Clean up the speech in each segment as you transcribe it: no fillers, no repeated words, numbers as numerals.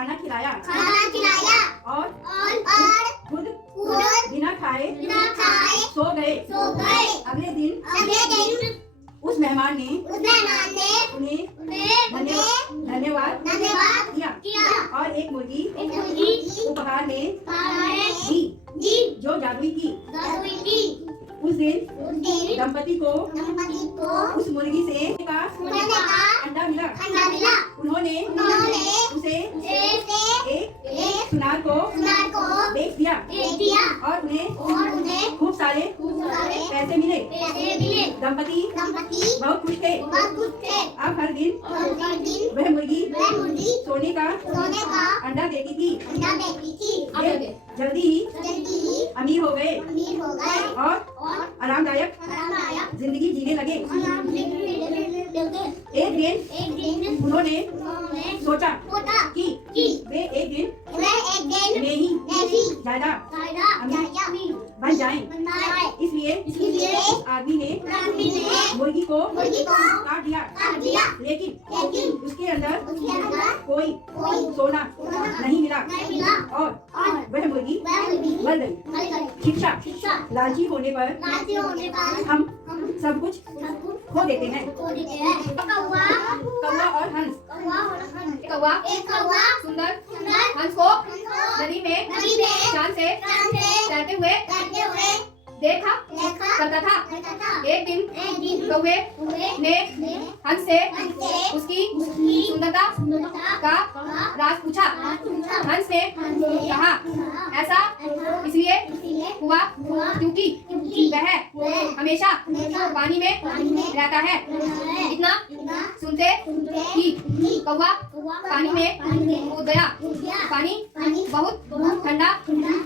खाना खिलाया और खुद बिना खाए सो गए। अगले दिन उस मेहमान ने उन्हें धन्यवाद दिया और एक मुर्गी उपहार में दी जो जादुई थी। उस दिन दंपति को उस मुर्गी से अंडा मिला। उन्होंने उसे एक सुनार को बेच दिया और उन्हें खूब सारे पैसे मिले। दंपति बहुत खुश थे। अब हर दिन वह मुर्गी सोने का अंडा देती थी। वे जल्दी ही अमीर हो गए और आरामदायक जिंदगी जीने लगे। एक दिन उन्होंने सोचा कि वे एक दिन में ही ज्यादा अमीर बन जाएं। इसलिए उस आदमी ने मुर्गी को काट दिया, लेकिन उसके अंदर कोई सोना नहीं मिला और वह मुर्गी मर गई। शिक्षा, लालची होने पर हम सब कुछ खो देते हैं। कौवा और हंस। कौवा सुंदर हंस को नदी में चांद से तैरते हुए देखा करता था। एक दिन कौवे ने हंस से उसकी सुंदरता का राज पूछा। हंस ने कहा, ऐसा इसलिए हुआ क्योंकि वह हमेशा पानी में रहता है। इतना सुनते ही कौवा पानी में कूद गया। पानी बहुत ठंडा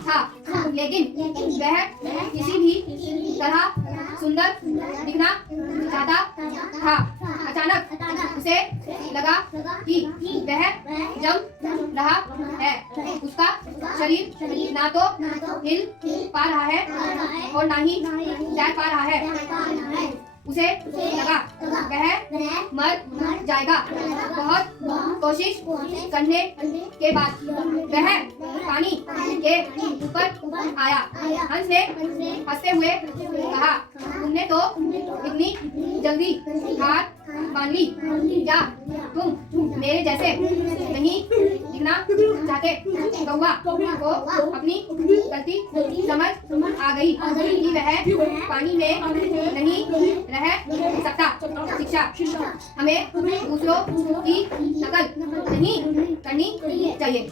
था, लेकिन वह किसी भी तरह सुंदर दिखना चाहता था। अचानक उसे लगा कि वह जम रहा है। उसका शरीर ना तो हिल पा रहा है और ना ही तैर पा रहा है। उसे लगा वह मर जाएगा। बहुत कोशिश करने के बाद वह पानी के ऊपर आया। हंस ने हंसते हुए कहा, तुमने तो इतनी जल्दी हार मान ली। क्या तुम मेरे जैसे नहीं दिखना चाहते? कौवा को अपनी गलती समझ आ गई कि वह पानी में नहीं रह सकता। शिक्षा, हमें दूसरों की नकल नहीं करनी चाहिए।